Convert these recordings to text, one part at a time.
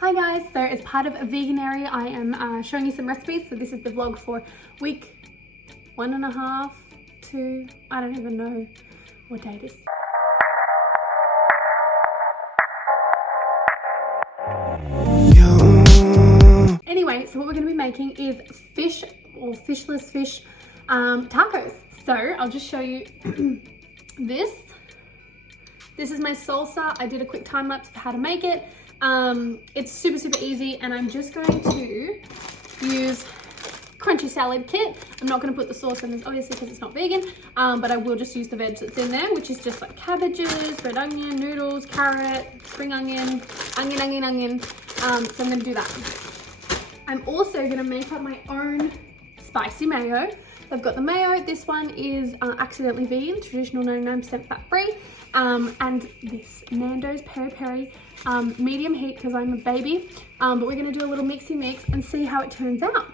Hi guys, so as part of Veganuary, I am showing you some recipes. So this is the vlog for week 1.5 to, I don't even know what day it is. Anyway, so what we're going to be making is fish or fishless fish tacos. So I'll just show you this. This is my salsa. I did a quick time lapse of how to make it. It's super easy, and I'm just going to use crunchy salad kit. I'm not going to put the sauce in this obviously because it's not vegan, but I will just use the veg that's in there, which is just like cabbages, red onion, noodles, carrot, spring onion. So I'm going to do that. I'm also going to make up my own spicy mayo. I've got the mayo. This one is accidentally vegan, traditional 99% fat free. And this Nando's peri peri, medium heat because I'm a baby. But we're going to do a little mixy mix and see how it turns out.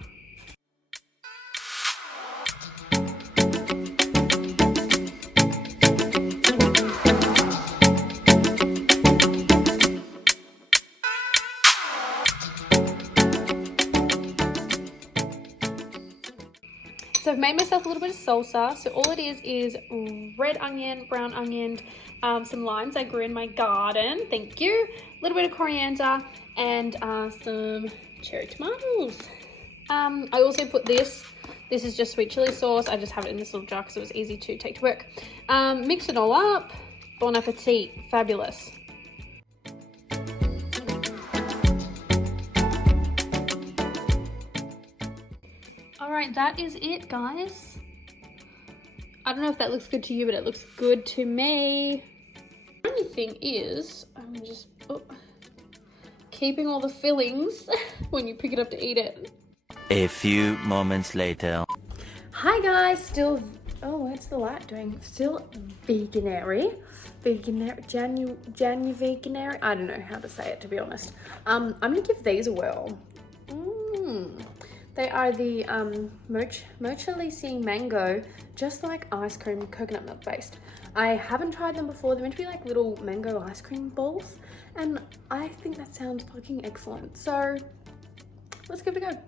So I've made myself a little bit of salsa. So all it is red onion, brown onion, some limes I grew in my garden, thank you, a little bit of coriander, and some cherry tomatoes. I also put this is just sweet chili sauce. I just have it in this little jar because it was easy to take to work. Mix it all up. Bon appetit, fabulous. Alright, that is it, guys. I don't know if that looks good to you, but it looks good to me. The only thing is, I'm just keeping all the fillings when you pick it up to eat it. A few moments later. Hi guys, still, what's the light doing? Still Veganuary. Veganuary, I don't know how to say it, to be honest. I'm gonna give these a whirl. They are the Mochilisi mango, just like ice cream, coconut milk based. I haven't tried them before. They're meant to be like little mango ice cream balls, and I think that sounds fucking excellent. So let's give it a go.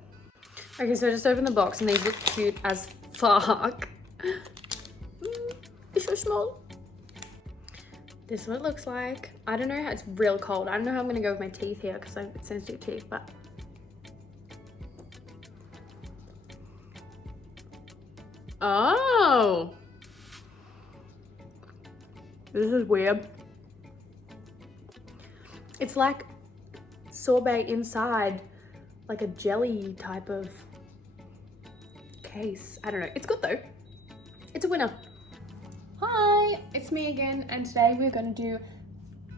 Okay, so I just opened the box and these look cute as fuck. It's so small. This is what it looks like. I don't know how, it's real cold. I don't know how I'm gonna go with my teeth here because I have sensitive teeth, but oh, this is weird. It's like sorbet inside, like a jelly type of case. I don't know. It's good though. It's a winner. Hi, it's me again, and today we're going to do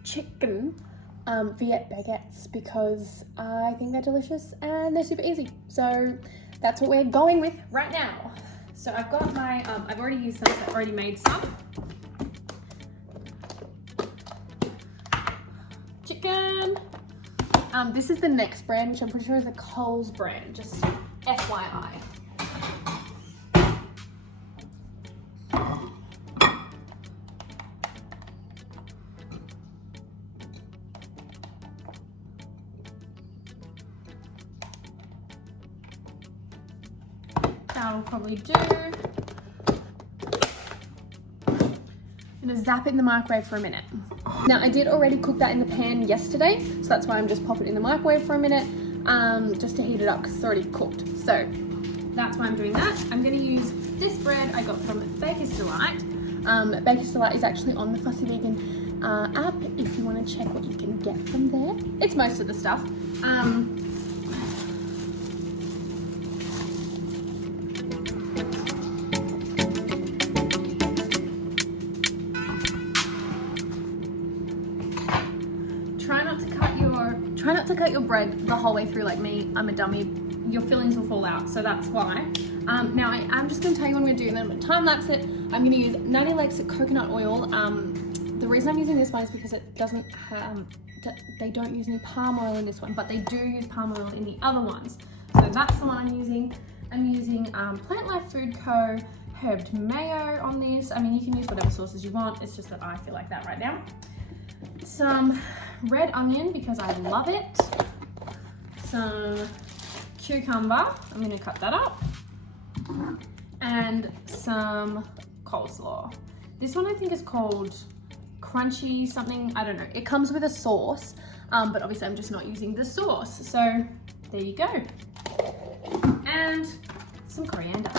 chicken Viet baguettes because I think they're delicious and they're super easy. So that's what we're going with right now. So I've got my, I've already used some, I've already made some. Chicken. This is the next brand, which I'm pretty sure is a Coles brand, just FYI. That'll probably do. I'm gonna zap it in the microwave for a minute. Now I did already cook that in the pan yesterday, so that's why I'm just popping it in the microwave for a minute, just to heat it up because it's already cooked. So that's why I'm doing that. I'm gonna use this bread I got from Baker's Delight. Baker's Delight is actually on the Fussy Vegan app if you want to check what you can get from there. It's most of the stuff. Try not to cut your bread the whole way through like me. I'm a dummy. Your fillings will fall out, so that's why. Now I'm just going to tell you what I'm going to do, and then I'm going to time lapse it. I'm going to use 90 Legs coconut oil. The reason I'm using this one is because it doesn't have, they don't use any palm oil in this one, but they do use palm oil in the other ones. So that's the one I'm using. I'm using Plant Life Food Co. herbed mayo on this. I mean, you can use whatever sauces you want. It's just that I feel like that right now. Some red onion because I love it. some cucumber. I'm gonna cut that up. And some coleslaw. This one I think is called crunchy something, I don't know. It comes with a sauce, but obviously I'm just not using the sauce. So there you go. And some coriander.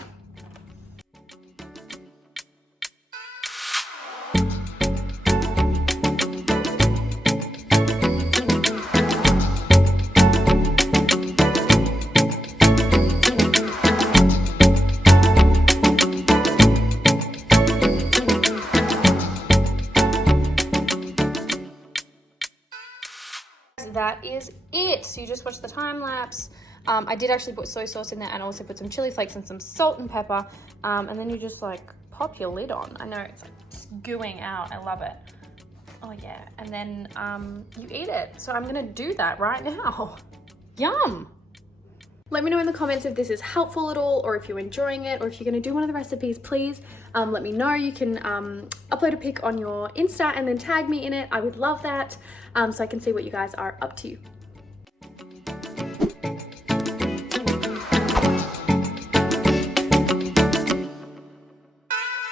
That is it. So you just watch the time lapse. I did actually put soy sauce in there and also put some chili flakes and some salt and pepper. And then you just like pop your lid on. I know it's like just gooing out. I love it. Oh yeah. And then you eat it. So I'm gonna do that right now. Yum. Let me know in the comments if this is helpful at all, or if you're enjoying it, or if you're gonna do one of the recipes, please let me know. You can upload a pic on your Insta and then tag me in it. I would love that, so I can see what you guys are up to.